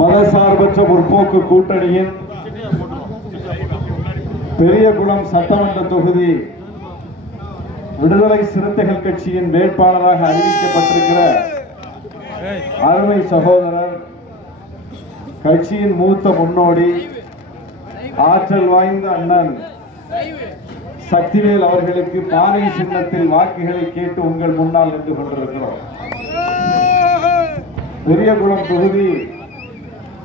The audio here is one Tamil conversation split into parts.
மதசார்பற்ற முற்போக்கு கூட்டணியின் பெரியகுளம் சட்டமன்ற தொகுதி விடுதலை சிறுத்தைகள் கட்சியின் வேட்பாளராக அறிவிக்கப்பட்டிருக்கிற அருமை சகோதரர், கட்சியின் மூத்த முன்னோடி, ஆற்றல் வாய்ந்த அண்ணன் சக்திவேல் அவர்களுக்கு பானை சின்னத்தில் வாக்குகளை கேட்டு உங்கள் முன்னால் நின்று கொண்டிருக்கிறோம். பெரியகுளம் தொகுதி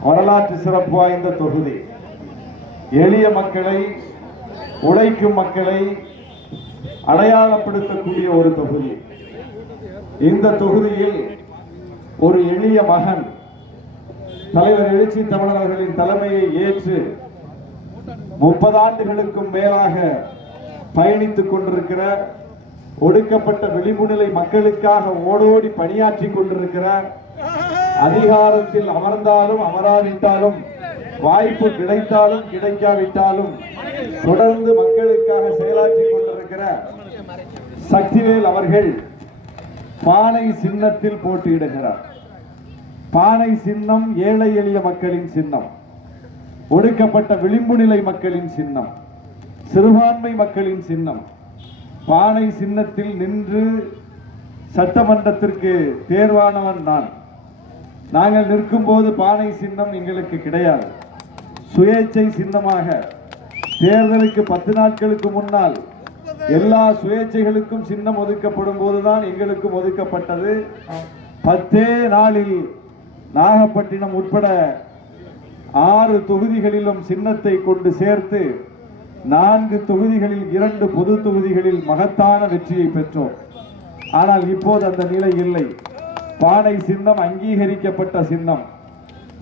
வரலாற்று சிறப்பு வாய்ந்த தொகுதி. எளிய மக்களை, உழைக்கும் மக்களை அடையாளப்படுத்தக்கூடிய ஒரு தொகுதி. இந்த தொகுதியில் ஒரு எளிய மகன் தலைவர் எழுச்சி தமிழர்களின் தலைமையை ஏற்று 30 ஆண்டுகளுக்கும் மேலாக பயணித்துக் கொண்டிருக்கிற, ஒடுக்கப்பட்ட விளிம்புநிலை மக்களுக்காக ஓடோடி பணியாற்றி கொண்டிருக்கிற, அதிகாரத்தில் அமர்ந்தாலும் அமராவிட்டாலும், வாய்ப்பு கிடைத்தாலும் கிடைக்காவிட்டாலும் தொடர்ந்து மக்களுக்காக செயலாற்றி கொண்டிருக்கிற சக்திவேல் அவர்கள் பானை சின்னத்தில் போட்டியிடுகிறார். பானை சின்னம் ஏழை எளிய மக்களின் சின்னம், ஒடுக்கப்பட்ட விளிம்பு நிலை மக்களின் சின்னம், சிறுபான்மை மக்களின் சின்னம். பானை சின்னத்தில் நின்று சட்டமன்றத்திற்கு தேர்வானவன் நான். நாங்கள் நிற்கும் போது பானை சின்னம் எங்களுக்கு கிடையாது. சுயேட்சை சின்னமாக தேர்தலுக்கு 10 நாட்களுக்கு முன்னால் எல்லா சுயேட்சைகளுக்கும் சின்னம் ஒதுக்கப்படும் போதுதான் எங்களுக்கும் ஒதுக்கப்பட்டது. 10 நாளில் நாகப்பட்டினம் உட்பட 6 தொகுதிகளிலும் சின்னத்தை கொண்டு சேர்த்து 4 தொகுதிகளில் 2 பொது தொகுதிகளில் மகத்தான வெற்றியை பெற்றோம். ஆனால் இப்போது அந்த நிலை இல்லை. பானை சின்னம் அங்கீகரிக்கப்பட்ட சின்னம்.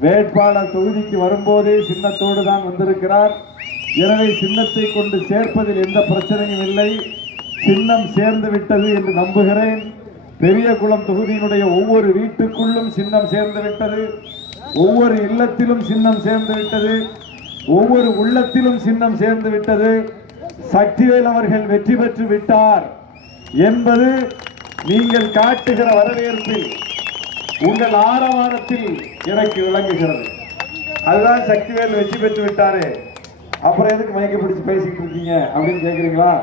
வேட்பாளர் தொகுதிக்கு வரும்போதே சின்னத்தோடு தான் வந்திருக்கிறார். எனவே சின்னத்தை கொண்டு சேர்ப்பதில் எந்த பிரச்சனையும் இல்லை. சின்னம் சேர்ந்து விட்டது என்று நம்புகிறேன். பெரியகுளம் தொகுதியினுடைய ஒவ்வொரு வீட்டுக்குள்ளும் சின்னம் சேர்ந்து விட்டது. ஒவ்வொரு இல்லத்திலும் சின்னம் சேர்ந்து விட்டது. ஒவ்வொரு உள்ளத்திலும் சின்னம் சேர்ந்து விட்டது. சக்திவேல் அவர்கள் வெற்றி பெற்று விட்டார் என்பது நீங்கள் காட்டுகிற வரவேற்பில், உங்கள் ஆரவாரத்தில் எனக்கு விளங்குகிறது. அதுதான் சக்திவேல் வெற்றி பெற்று விட்டாரு, அப்புறம் எதுக்கு மயக்க பிடிச்சு பேசிக்கிட்டு இருக்கீங்க அப்படின்னு கேட்கிறீங்களா?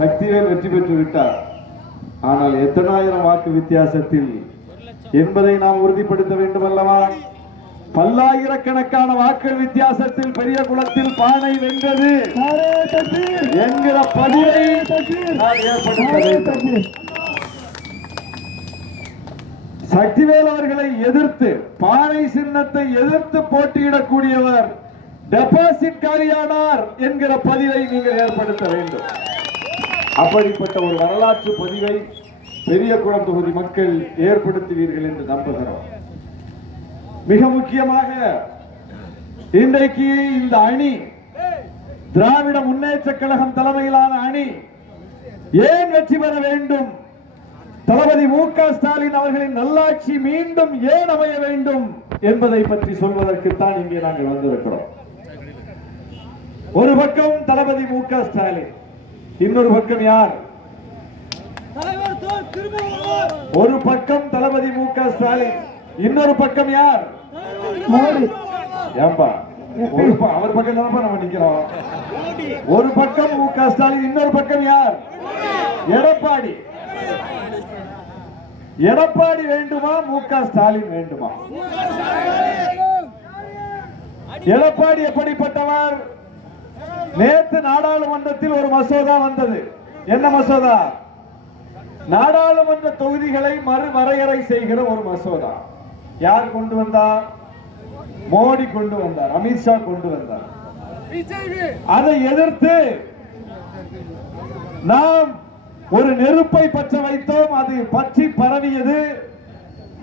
சக்திவேல் வெற்றி பெற்று விட்டார். ஆனால் எத்தனாயிரம் வாக்கு வித்தியாசத்தில் என்பதை நாம் உறுதிப்படுத்த வேண்டும் அல்லவா? பல்லாயிரக்கணக்கான வாக்கு வித்தியாசத்தில் பெரியகுளத்தில் பானை வென்றது என்கிற பதிவை ஏற்படுத்த வேண்டும். சக்திவேல் அவர்களை எதிர்த்து, பானை சின்னத்தை எதிர்த்து போட்டியிடக்கூடியவர் டெபாசிட் காரியானார் என்கிற பதிவை நீங்கள் ஏற்படுத்த வேண்டும். அப்படிப்பட்ட ஒரு வரலாற்று பதிவை பெரியகுளம் தொகுதி மக்கள் ஏற்படுத்துவீர்கள் என்று நம்புகிறோம். மிக முக்கியமாக இன்றைக்கு இந்த அணி, திராவிட முன்னேற்ற கழகம் தலைமையிலான அணி ஏன் வெற்றி பெற வேண்டும், தளபதி மு.க. ஸ்டாலின் அவர்களின் நல்லாட்சி மீண்டும் ஏன் அமைய வேண்டும் என்பதை பற்றி சொல்வதற்குத்தான் இங்கே நாங்கள் வந்திருக்கிறோம். ஒரு பக்கம் தளபதி மு.க. ஸ்டாலின், இன்னொரு பக்கம் யார்? ஒரு பக்கம் தளபதி மு.க. ஸ்டாலின், இன்னொரு பக்கம் யார்? ஏன்பா அவர் பக்கம் தான் நம்ம நிக்கிறோம். ஒரு பக்கம் மு.க. ஸ்டாலின், இன்னொரு பக்கம் யார்? எடப்பாடி. எடப்பாடி வேண்டுமா, மு.க. ஸ்டாலின் வேண்டுமா? எடப்பாடி எப்படிப்பட்டவர்? நேற்று நாடாளுமன்றத்தில் ஒரு மசோதா வந்தது. என்ன மசோதா? நாடாளுமன்ற தொகுதிகளை மறுவரையறை செய்கிற ஒரு மசோதா. யார் கொண்டு வந்தார்? மோடி கொண்டு வந்தார், அமித்ஷா கொண்டு வந்தார். அதை எதிர்த்து நாம் ஒரு நெருப்பை பற்ற வைத்தோம். அது பற்றி பரவியது.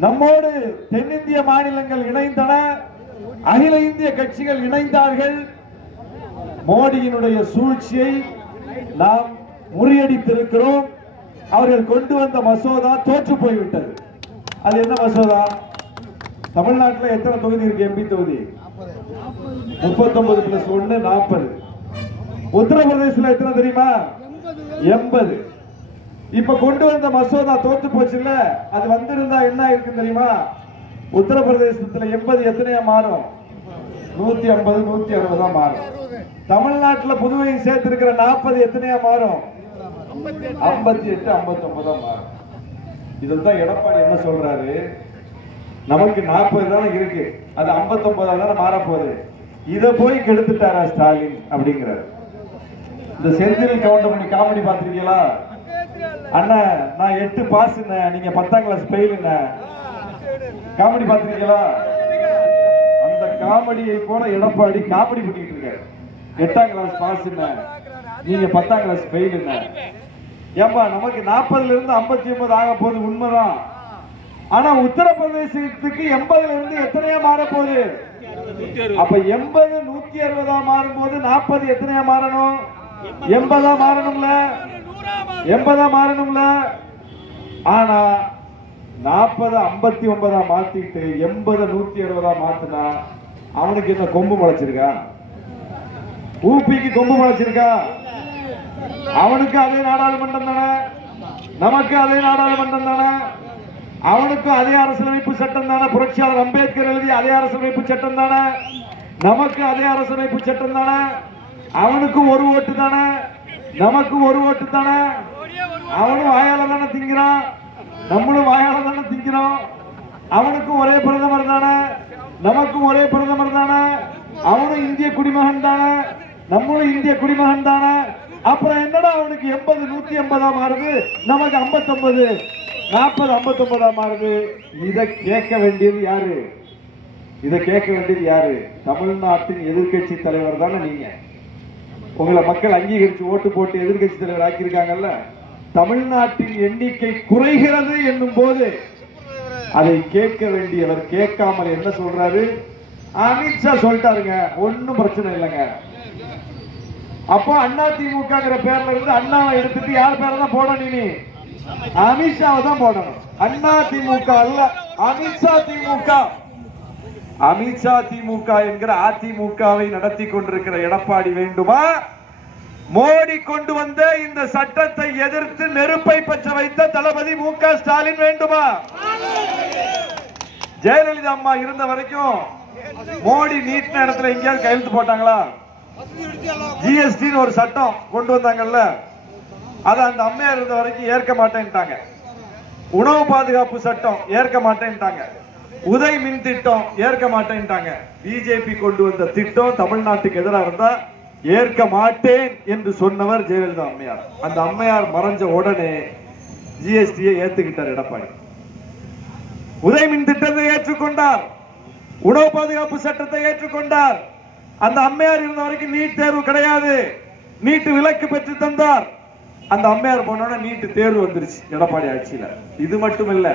நம்மோடு தென்னிந்திய மாநிலங்கள் இணைந்தன, அகில இந்திய கட்சிகள் இணைந்தார்கள். மோடியினுடைய சூழ்ச்சியை நாம் முறியடித்திருக்கிறோம். அவர்கள் கொண்டு வந்த மசோதா தோற்று போய்விட்டது. அது என்ன மசோதா? தமிழ்நாட்டில் எத்தனை தொகுதி இருக்கு? எம்பி தொகுதி 39 + 1 40. உத்தரப்பிரதேசத்தில் எத்தனை தெரியுமா? 80. இப்ப கொண்டு வந்த மசோதா தோத்து போச்சு இல்ல? அது வந்திருந்தா என்ன இருக்கு தெரியுமா? உத்தரப்பிரதேசத்துல 80 எத்தனையா மாறும்? 150 160 மாறும். தமிழ்நாட்டுல புதுவை சேர்த்து இருக்கிற 40 எத்தனையா மாறும்? 58 59 மாறும். இதுதான் எடப்பாடி என்ன சொல்றாரு, நமக்கு 40 தானே இருக்கு, அது 59 தானே மாற போகுது, இத போய் கெடுத்துட்டாரா ஸ்டாலின் அப்படிங்கிறாரு. இந்த செந்தில் கவுண்டமணி காமெடி பாத்திருக்கீங்களா? அண்ணா நான் 8 பாஸ், நீங்க 10ஆம் கிளாஸ் ஃபெயில், காமெடி பாத்திருக்கீங்களா? அந்த காமெடியை போல எடப்பாடி காமெடி பண்ணிட்டு இருக்காரு. 8ஆம் கிளாஸ் பாஸ், நீங்க 10ஆம் கிளாஸ் ஃபெயில். ஏன்பா நமக்கு 40ல இருந்து 59 ஆக போகுது, உண்மைதான். ஆனா உத்தரப்பிரதேசத்துக்கு 80ல இருந்து எத்தனையா மாற போகுது? அப்ப 80 160 மாறும் போது 40 எத்தனையா மாறணும்? 80 மாறணும்ல, 80 மாறணும்ல. ஆனா 40 59 மாத்திட்டு 80 160 மாத்தினா அவனுக்கு என்ன கொம்பு முளைச்சிருக்கா? ஊபிக்கு கொம்பு முளைச்சிருக்கா? அவனுக்கு அதே நாடாளுமன்றம் தானே, நமக்கு அதே நாடாளுமன்றம் தானே, அவனுக்கும் அதே அரசியலமைப்பு சட்டம் தானே, புரட்சியாளர் அம்பேத்கர் எழுதிய அதே அரசியலமைப்பு சட்டம் தானே, நமக்கு அதே அரசியலமைப்பு சட்டம் தானே. அவனுக்கும் ஒரு ஓட்டு தானே, நமக்கும் ஒரு ஓட்டு தானே. அவனும் வாயால தானே திங்கிறான், நம்மளும் வாயால தானே திங்கிறோம். அவனுக்கும் ஒரே பிரதமர் தானே, நமக்கும் ஒரே பிரதமர் தானே. அவனும் இந்திய குடிமகன் தானே, நம்மளும் இந்திய குடிமகன் தானே. அப்புறம் என்னடா அவனுக்கு 80 180 மாறுது, நமக்கு 59 40 59 மாறுது. இதை கேட்க வேண்டியது யாரு? இதை கேட்க வேண்டியது யாரு? தமிழ்நாட்டின் எதிர்கட்சி தலைவர் தானே நீங்க. உங்களை மக்கள் அங்கீகரிச்சு ஓட்டு போட்டு எதிர்கட்சி தலைவர் ஆக்கியிருக்காங்கல்ல. தமிழ்நாட்டின் எண்ணிக்கை குறைகிறது என்னும் போது அதை கேட்க வேண்டியவர் கேட்காமல் என்ன சொல்றாரு? அமித்ஷா சொல்லிட்டாருங்க, ஒன்னும் பிரச்சனை இல்லைங்க. அப்போ அதிமுக பேர்ல இருந்து அண்ணாவை எடுத்துட்டு யார் பேரை தான் போடணும்? நீ அமித்ஷாவை தான் போடணும். அதிமுக அல்ல, அமித்ஷா திமுக. அமித்ஷா திமுக என்கிற அதிமுகவை நடத்தி கொண்டிருக்கிற எடப்பாடி வேண்டுமா? மோடி கொண்டு வந்த இந்த சட்டத்தை எதிர்த்து நெருப்பை பற்ற வைத்த தளபதி மு.க. ஸ்டாலின் வேண்டுமா? ஜெயலலிதா அம்மா இருந்த வரைக்கும் மோடி நீட் இடத்துல எங்கேயாவது கையெழுத்து போட்டாங்களா? ஜிஎஸ்டி ஒரு சட்டம் கொண்டு வந்தாங்கல்ல, அதை அந்த அம்மையார் இருந்த வரைக்கும் ஏற்க மாட்டேன்ட்டாங்க. உணவு பாதுகாப்பு சட்டம் ஏற்க மாட்டேன்ட்டாங்க. உதய் மின் திட்டம் ஏற்க மாட்டேன்ட்டாங்க. பிஜேபி கொண்டு வந்த திட்டம் தமிழ்நாட்டுக்கு எதிராக இருந்தா ஏற்க மாட்டேன் என்று சொன்னவர் ஜெயலலிதா அம்மையார். அந்த அம்மையார் மறைஞ்ச உடனே ஜிஎஸ்டியை ஏத்துக்கிட்டார் எடப்பாடி. உதய் மின் திட்டத்தை ஏற்றுக்கொண்டார், உணவு பாதுகாப்பு சட்டத்தை ஏற்றுக்கொண்டார். அந்த அம்மையார் இருந்த வரைக்கும் நீட் தேர்வு கிடையாது, நீட் விலக்கு பெற்று தந்தார். அந்த அம்மையார் போனோட நீட் தேர்வு வந்துருச்சு எடப்பாடி ஆட்சியில. இது மட்டுமில்ல,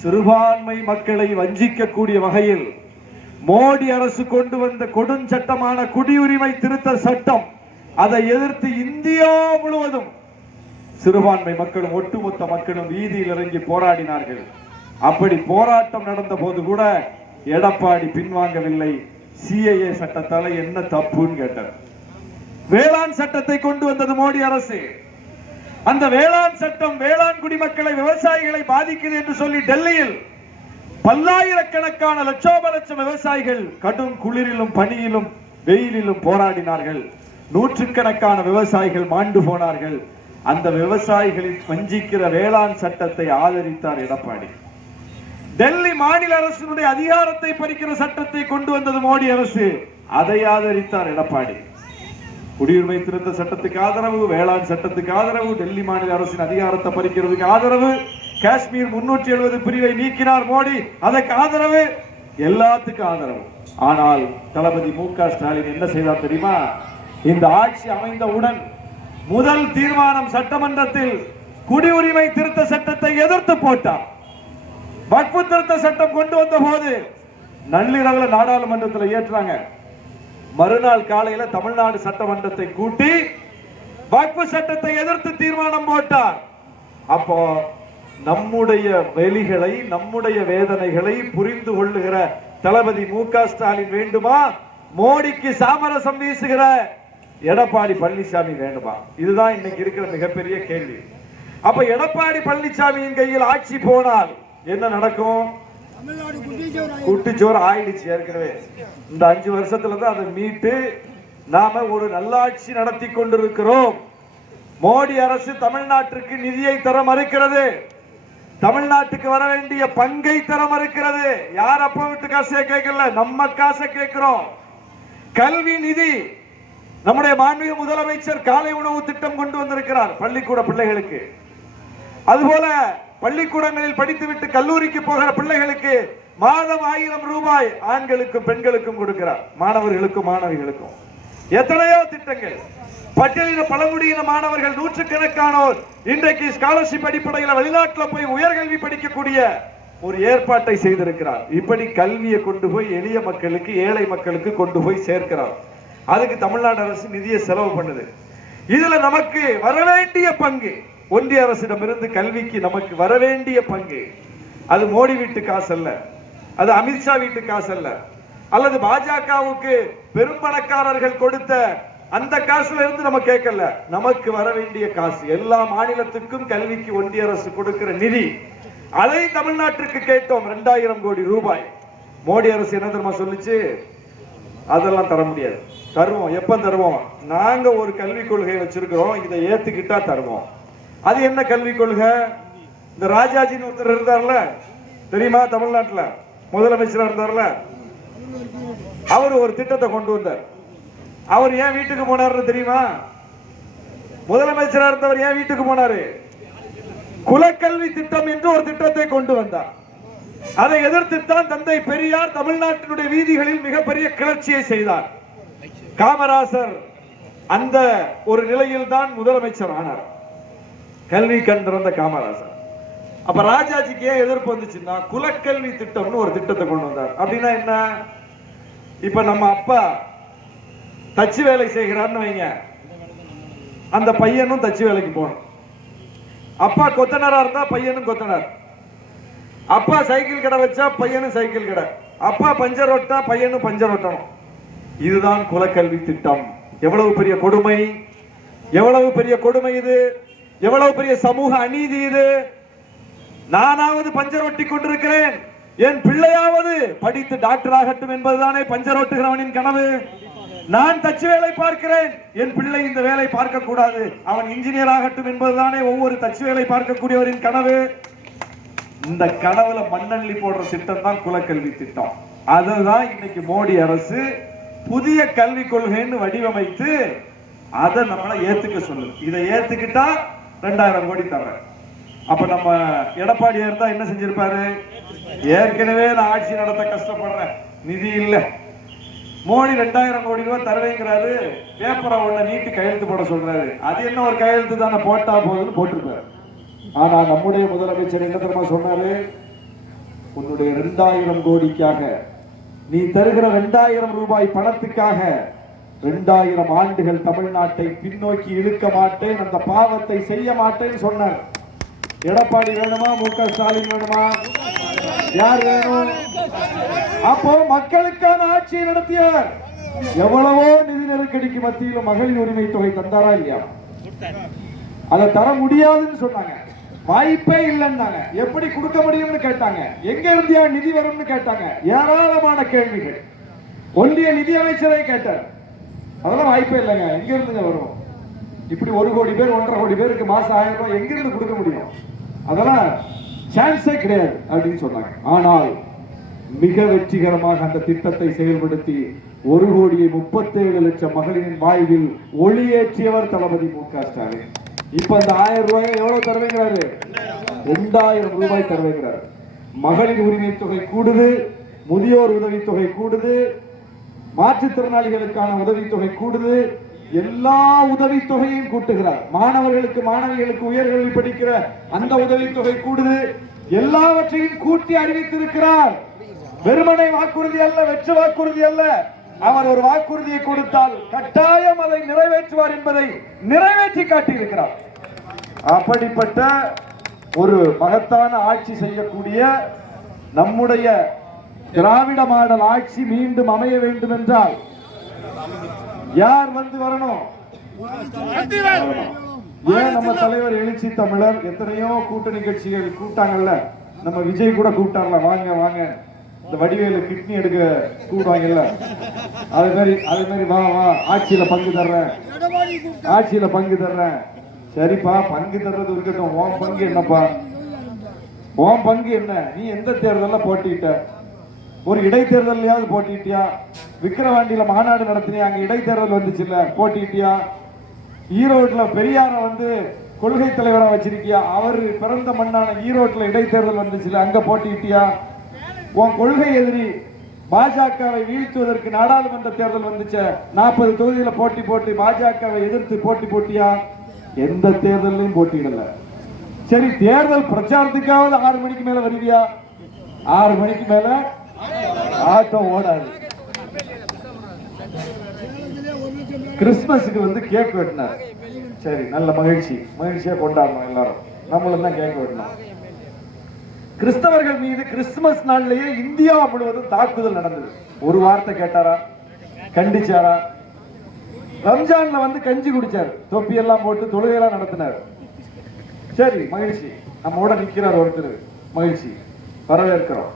சிறுபான்மை மக்களை வஞ்சிக்கக்கூடிய வகையில் மோடி அரசு கொண்டு வந்த கொடுஞ்சட்டமான குடியுரிமை திருத்த சட்டம், அதை எதிர்த்து இந்தியா முழுவதும் சிறுபான்மை மக்களும் ஒட்டுமொத்த மக்களும் வீதியில் இறங்கி போராடினார்கள். அப்படி போராட்டம் நடந்த போது கூட எடப்பாடி பின்வாங்கவில்லை. சிஏஏ சட்டத்தால என்ன தப்புன்னு கேட்டார். வேளாண் சட்டத்தை கொண்டு வந்தது மோடி அரசு. அந்த வேளாண் சட்டம் வேளாண் குடிமக்களை விவசாயிகளை பாதிக்குது என்று சொல்லி டெல்லியில் பல்லாயிரக்கணக்கான லட்சோப லட்சம் விவசாயிகள் கடும் குளிரிலும் பனியிலும் வெயிலிலும் போராடினார்கள். நூற்றுக்கணக்கான விவசாயிகள் மாண்டு போனார்கள். அந்த விவசாயிகளின் வஞ்சிக்கிற வேளாண் சட்டத்தை ஆதரித்தார் எடப்பாடி. டெல்லி மாநில அரசினுடைய அதிகாரத்தை பறிக்கிற சட்டத்தை கொண்டு வந்தது மோடி அரசு, அதை ஆதரித்தார் எடப்பாடி. குடியுரிமை திருத்த சட்டத்துக்கு ஆதரவு, வேளாண் சட்டத்துக்கு ஆதரவு, டெல்லி மாநில அரசின் அதிகாரத்தை பறிக்கிறதுக்கு ஆதரவு, காஷ்மீர் 370 பிரிவை நீக்கினார் மோடி, அதற்கு ஆதரவு, எல்லாத்துக்கும் ஆதரவு. ஆனால் தளபதி மு.க. ஸ்டாலின் என்ன செய்தார் தெரியுமா? இந்த ஆட்சி அமைந்தவுடன் முதல் தீர்மானம் சட்டமன்றத்தில் குடியுரிமை திருத்த சட்டத்தை எதிர்த்து போட்டார். வக்ஃபு திருத்த சட்டம் கொண்டு வந்த போது நள்ளிரவுல நாடாளுமன்றத்தில் ஏற்றாங்க. மறுநாள் காலையில தமிழ்நாடு சட்டமன்றத்தை கூட்டி வக்ஃபு சட்டத்தை எதிர்த்து தீர்மானம் போட்டார். அப்போ நம்முடைய வெளிகளை, நம்முடைய வேதனைகளை புரிந்து கொள்ளுகிற தளபதி மு.க. ஸ்டாலின் வேண்டுமா? மோடிக்கு சாமரசம் வீசுகிற எடப்பாடி பழனிசாமி வேண்டுமா? இதுதான் இன்னைக்கு இருக்கிற மிகப்பெரிய கேள்வி. அப்ப எடப்பாடி பழனிசாமியின் கையில் ஆட்சி போனால் என்ன நடக்கும்? குட்டிச்சோறு ஆயிடுச்சு ஏற்கனவே. இந்த 5 வருஷத்துல தான் அதை மீட்டு நாம ஒரு நல்லாட்சி நடத்தி கொண்டிருக்கிறோம். மோடி அரசு தமிழ்நாட்டிற்கு நிதியை தர மறுக்கிறது. தமிழ்நாட்டுக்கு வர வேண்டிய பங்கை தர மறுக்கிறது. யார் அப்பா விட்டு காசை கேட்கல, நம்ம காசை கேட்கிறோம். கல்வி நிதி நம்முடைய மாண்புமிகு முதலமைச்சர் காலை உணவு திட்டம் கொண்டு வந்திருக்கிறார் பள்ளிக்கூட பிள்ளைகளுக்கு. அதுபோல பள்ளிக்கூடங்களில் படித்துவிட்டு கல்லூரிக்கு போகிற பிள்ளைகளுக்கு மாதம் 1000 ரூபாய் ஆண்களுக்கும் பெண்களுக்கும் கொடுக்கிறார், மாணவர்களுக்கும் மாணவிகளுக்கும். எத்தனையோ திட்டங்கள். பட்டியலின பழங்குடியின மாணவர்கள் நூற்றுக்கணக்கானோர் இன்றைக்கு ஸ்காலர்ஷிப் அடிப்படையில் வெளிநாட்டில் போய் உயர்கல்வி படிக்கக்கூடிய ஒரு ஏற்பாட்டை செய்திருக்கிறார். இப்படி கல்வியை கொண்டு போய் எளிய மக்களுக்கு, ஏழை மக்களுக்கு கொண்டு போய் சேர்க்கிறார். அதுக்கு தமிழ்நாடு அரசு நிதியை செலவு பண்ணுது. இதுல நமக்கு வரவேண்டிய பங்கு, ஒன்றிய அரசிடமிருந்து கல்விக்கு நமக்கு வரவேண்டிய பங்கு, அது மோடி வீட்டு காசு அல்ல, அது அமித்ஷா வீட்டு காசு அல்ல, அல்லது பாஜகவுக்கு பெரும்பணக்காரர்கள் கொடுத்த அந்த காசுல இருந்து நம்ம கேட்கல. நமக்கு வர வேண்டிய காசு, எல்லா மாநிலத்துக்கும் கல்விக்கு ஒன்றிய அரசு கொடுக்கிற நிதி, அதை தமிழ்நாட்டிற்கு கேட்டோம் 2000 கோடி ரூபாய். மோடி அரசு என்ன தெரியுமா சொல்லுச்சு? அதெல்லாம் தர முடியாது. தருவோம். எப்ப தருவோம்? நாங்க ஒரு கல்விக் கொள்கை வச்சிருக்கிறோம், இதை ஏத்துக்கிட்டா தருவோம். அது என்ன கல்விக் கொள்கை? இந்த ராஜாஜின்னு ஒருத்தர் இருந்தார்ல தெரியுமா, தமிழ்நாட்டுல முதலமைச்சரா இருந்தார்ல, அவர் ஒரு திட்டத்தை கொண்டு வந்தார். அவர் ஏன் வீட்டுக்கு போனார்னு தெரியுமா? முதலமைச்சரா இருந்தவர் ஏன் வீட்டுக்கு போனாரு? குலக்கல்வி திட்டம் என்று ஒரு திட்டத்தை கொண்டு வந்தார். அதை எதிர்த்துத்தான் தந்தை பெரியார் தமிழ்நாட்டினுடைய வீதிகளில் மிகப்பெரிய கிளர்ச்சியை செய்தார். காமராசர் அந்த ஒரு நிலையில் தான் முதலமைச்சர் ஆனார், கல்வி கண் திறந்த காமராசர். அப்ப ராஜாஜிக்கு ஏன் எதிர்ப்பு வந்துச்சுன்னா, குலக்கல்வி திட்டம்னு ஒரு திட்டத்தை கொண்டு வந்தார். அப்படின்னா என்ன? இப்ப நம்ம அப்பா தச்சு வேலை செய்கிறார்னு வைங்க, அந்த பையனும் தச்சு வேலைக்கு போகணும். அப்பா கொத்தனாரா இருந்தா பையனும் கொத்தனார். அப்பா சைக்கிள் கடை வச்சா பையனும் சைக்கிள் கடை. அப்பா பஞ்சர் ஓட்டா பையனும் பஞ்சர் ஓட்டணும். இதுதான் குலக்கல்வி திட்டம். எவ்வளவு பெரிய கொடுமை, எவ்வளவு பெரிய கொடுமை இது, எவ்வளவு பெரிய சமூக அநீதி இது. நானாவது பஞ்சர் ஓட்டி கொண்டிருக்கிறேன், என் பிள்ளையாவது படித்து டாக்டர் ஆகட்டும் என்பதுதானே பஞ்சர் ஓட்டுகிறவனின் கனவு. நான் தச்சு வேலை பார்க்கிறேன், என் பிள்ளை இந்த வேலை பார்க்க கூடாது, அவன் இன்ஜினியர் ஆகட்டும் என்பதுதானே ஒவ்வொரு தச்சு வேலை பார்க்கக்கூடியவரின் கனவு. இந்த கனவுல மண்ணள்ளி போடுற திட்டம் தான் குலக்கல்வி திட்டம். அதுதான் இன்னைக்கு மோடி அரசு புதிய கல்விக் கொள்கைன்னு வடிவமைத்து அதை நம்மளை ஏத்துக்க சொல்லுது. இதை ஏத்துக்கிட்டா 2000 கோடி தர்றேன். அப்ப நம்ம எடப்பாடியா இருந்தா என்ன செஞ்சிருப்பாரு? ஏற்கனவே நான் ஆட்சி நடத்த கஷ்டப்படுறேன், நிதி இல்ல, மோடி 2000 கோடி ரூபாய் தருவேங்கிறாரு, பேப்பரை ஒண்ணு நீட்டு கையெழுத்து போட சொல்றாரு. அது என்ன ஒரு கையெழுத்து தானே, போட்டா போகுதுன்னு போட்டிருப்பாரு. ஆனா நம்முடைய முதலமைச்சர் என்ன தெரியுமா சொன்னாரு? உன்னுடைய 2000 கோடிக்காக, நீ தருகிற 2000 ரூபாய் பணத்துக்காக 2000 ஆண்டுகள் தமிழ்நாட்டை பின்னோக்கி இழுக்க மாட்டேன், அந்த பாவத்தை செய்ய மாட்டேன்னு சொன்னார். எடப்பாடி வேணுமா, மு.க. ஸ்டாலின் வேணுமா, யார் வேணும்? அப்போ மக்களுக்கான ஆட்சியை நடத்தியார். எவ்வளவோ நிதி நெருக்கடிக்கு மத்தியில் மகளிர் உரிமை தொகை தந்தாரா இல்லையா? அதை தர முடியாதுன்னு சொன்னாங்க, வாய்ப்பே இல்லைன்னாங்க. எப்படி கொடுக்க முடியும்னு கேட்டாங்க, எங்க இருந்தியா நிதி வரும்னு கேட்டாங்க. ஏராளமான கேள்விகள். ஒன்றிய நிதி அமைச்சரை கேட்டார், அதெல்லாம் வாய்ப்பே இல்லைங்க, எங்க இருந்து வரும்? இப்படி 1 கோடி பேர் 1.5 கோடி பேருக்கு மாசம் 1000 ரூபாய் எங்க இருந்து கொடுக்க முடியும்? அதெல்லாம் சான்ஸே கிடையாது அப்படின்னு சொன்னாங்க. ஆனால் மிக வெற்றிகரமாக அந்த திட்டத்தை செயல்படுத்தி 1,37,00,000 மகளிரின் வாழ்வில் ஒளியேற்றியவர் தளபதி மு.க. ஸ்டாலின். இப்ப அந்த 1000 ரூபாயை எவ்வளவு தருவேங்கிறாரு? 2000 ரூபாய் தருவேங்கிறாரு. மகளிர் உரிமை தொகை கூடுது, முதியோர் உதவித்தொகை கூடுது, மாற்றுத்திறனாளிகளுக்கான உதவித்தொகை கூடுது, எல்லா உதவித்தொகையும் கூட்டுகிறார். மாணவர்களுக்கு மாணவிகளுக்கு உயர்கல்வி படிக்கிற அந்த உதவித்தொகை கூடுது, எல்லாவற்றையும் கூட்டி அறிவித்திருக்கிறார். வெறுமனை வாக்குறுதி அல்ல, வெற்று வாக்குறுதி அல்ல. அவர் ஒரு வாக்குறுதியை கொடுத்தால் கட்டாயம் அதை நிறைவேற்றுவார் என்பதை நிறைவேற்றி காட்டியிருக்கிறார். அப்படிப்பட்ட ஒரு மகத்தான ஆட்சி செய்யக்கூடிய நம்முடைய திராவிட மாடல் ஆட்சி மீண்டும் அமைய வேண்டும் என்றால் யார் வந்து வரணும்? ஏன் நம்ம தலைவர் எழுச்சி தமிழர் எத்தனையோ கூட்டணி கட்சிகள் கூட்டாங்கல்ல, நம்ம விஜய் கூட கூப்பிட்டார்ல, வாங்க வாங்க இந்த வடிவேலு கிட்னி எடுக்க கூப்பிடுவாங்கல்ல, அது மாதிரி வா வா ஆட்சியில பங்கு தர்றேன், ஆட்சியில பங்கு தர்றேன். சரிப்பா, பங்கு தர்றது இருக்கட்டும், உன் பங்கு என்னப்பா? உன் பங்கு என்ன? நீ எந்த தேர்தல்ல போட்டிட்ட? ஒரு இடைத்தேர்தலையாவது போட்டிட்டியா? விக்கிரவாண்டியில மாநாடு நடத்தினியா, அங்க இடைத்தேர்தல் வந்துச்சுல்ல, போட்டிட்டியா? ஈரோட்ல பெரியார வந்து கொள்கை தலைவரா வச்சிருக்கியா? அவர் பிறந்த மண்ணான ஈரோட்ல இடைத்தேர்தல் வந்துச்சுல, அங்க போட்டிட்டியா? உன் கொள்கை எதிரி பாஜகவை வீழ்த்துவதற்கு நாடாளுமன்ற தேர்தல் வந்துச்சு, 40 தொகுதியில போட்டி பாஜகவை எதிர்த்து போட்டியா? எந்த தேர்தலையும் போட்டியிடல. சரி, தேர்தல் பிரச்சாரத்துக்காவது 6 மணிக்கு மேல வருவியா? 6 மணிக்கு மேல ஆட்டோ ஓடாது. கிறிஸ்துமஸுக்கு வந்து கேக் வெட்டினார். சரி, நல்ல மகிழ்ச்சியா கொண்டாடணும் எல்லாரும். நம்மளும் தான் கேக் வெட்டணும். கிறிஸ்தவர்கள் மீது கிறிஸ்துமஸ் நாள்லயே இந்தியா முழுவதும் தாக்குதல் நடந்தது. ஒரு வார்த்தை கேட்டாரா? கண்டிச்சாரா? ரம்ஜான்ல வந்து கஞ்சி குடிச்சார், தொப்பி எல்லாம் போட்டு தொழுகையெல்லாம் நடத்தினார். சரி, மகிழ்ச்சி. நம்மோட நிக்கிறார் ஒருத்தர், மகிழ்ச்சி, வரவேற்கிறோம்.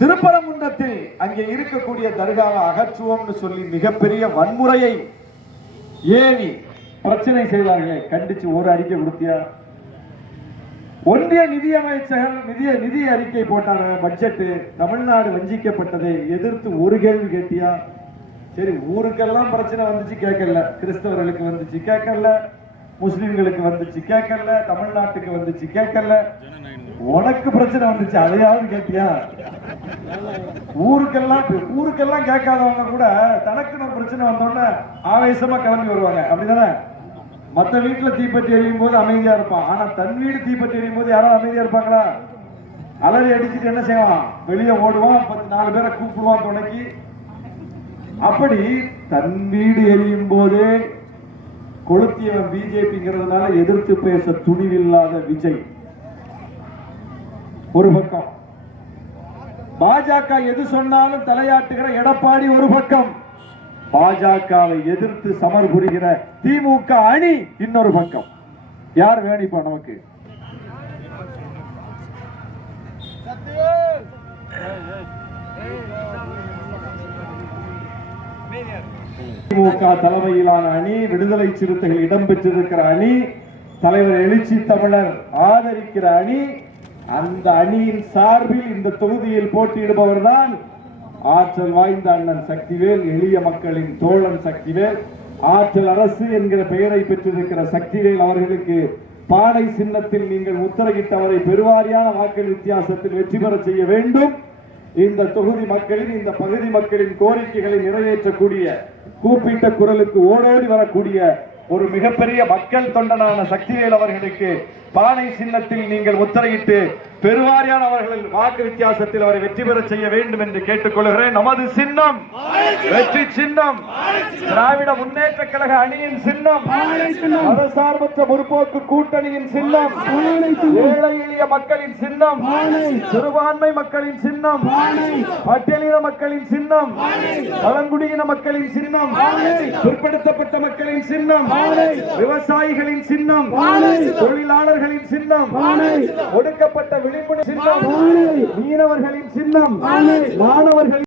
திருப்பரங்குன்றத்தில் அங்கே இருக்கக்கூடிய தர்காவை அகற்றுவோம்னு சொல்லி மிகப்பெரிய வன்முறையை ஏவி பிரச்சனை செய்தார்களே, கண்டிச்சு ஒரு அறிக்கை கொடுத்தியா? ஒன்றிய நிதியமைச்சர் நிதி அறிக்கை போட்டாங்க, பட்ஜெட், தமிழ்நாடு வஞ்சிக்கப்பட்டதை எதிர்த்து ஒரு கேள்வி கேட்டியா? சரி, ஊருக்கெல்லாம் பிரச்சனை வந்துச்சு, கேட்கல. கிறிஸ்தவர்களுக்கு வந்துச்சு, கேட்கல. முஸ்லிம்களுக்கு வந்துச்சு, கேட்கல. தமிழ்நாட்டுக்கு வந்துச்சு, கேட்கல. உனக்கு பிரச்சனை வந்துச்சு, அதையாவது கேட்டியா? ஊருக்கெல்லாம் கேட்காதவங்க கூட தனக்குன்னு பிரச்சனை வந்தோடனே ஆவேசமா கிளம்பி வருவாங்க, அப்படிதானே? மற்ற வீட்டுல தீப்பற்றி எரியும் போது அமைதியா இருப்பான், ஆனா தன் வீடு தீப்பற்றி எரியும் போது யாராவது அமைதியா இருப்பாங்களா? அலறி அடிச்சுட்டு என்ன செய்வான்? வெளியே ஓடுவான், 4 பேரை கூப்பிடுவான் துணைக்கு. அப்படி தன் வீடு எரியும் போதே கொளுத்தியவன் பிஜேபிங்கிறதுனால எதிர்த்து பேச துணிவில்லாத விஜய் ஒரு பக்கம், பாஜக எது சொன்னாலும் தலையாட்டுகிற எடப்பாடி ஒரு பக்கம், பாஜகவை எதிர்த்து சமர் புரிகிற திமுக அணி இன்னொரு பக்கம். யார் வேணிப்பா நமக்கு? திமுக தலைமையிலான அணி, விடுதலை சிறுத்தைகள் இடம்பெற்றிருக்கிற அணி, தலைவர் எழுச்சி தமிழர் ஆதரிக்கிற அணி, அந்த அணியின் சார்பில் இந்த தொகுதியில் போட்டியிடுபவர் தான் ஆற்றல் வாய்ந்த அண்ணன் சக்திவேல், எளிய மக்களின் தோழன் சக்திவேல். ஆற்றல் அரசு என்கிற பெயரை பெற்றிருக்கிற சக்திவேல் அவர்களுக்கு பானை சின்னத்தில் நீங்கள் முத்திரையிட்டு அவரை பெருவாரியான வாக்கு வித்தியாசத்தில் வெற்றி பெற செய்ய வேண்டும். இந்த தொகுதி மக்களின், இந்த பகுதி மக்களின் கோரிக்கைகளை நிறைவேற்றக்கூடிய, கூப்பிட்ட குரலுக்கு ஓடோடி வரக்கூடிய ஒரு மிகப்பெரிய மக்கள் தொண்டனான சக்திவேல் அவர்களுக்கு பானை சின்னத்தில் நீங்கள் முத்திரையிட்டு பெருவாரியான அவர்கள் வாக்கு வித்தியாசத்தில் அவரை வெற்றி பெற செய்ய வேண்டும் என்று கேட்டுக்கொள்கிறேன். நமது சின்னம் வெற்றி சின்னம், திராவிட முன்னேற்ற கழக அணியின் சின்னம், மதசார்பற்ற முற்போக்கு கூட்டணியின் சின்னம், ஏழை எளிய மக்களின் சின்னம், சிறுபான்மை மக்களின் சின்னம், பட்டியலின மக்களின் சின்னம், பழங்குடியின மக்களின் சின்னம், பிற்படுத்தப்பட்ட மக்களின் சின்னம், விவசாயிகளின் சின்னம், தொழிலாளர்களின் சின்னம், ஒடுக்கப்பட்ட விளிம்பு சின்னம், மீனவர்களின் சின்னம், மாணவர்களின்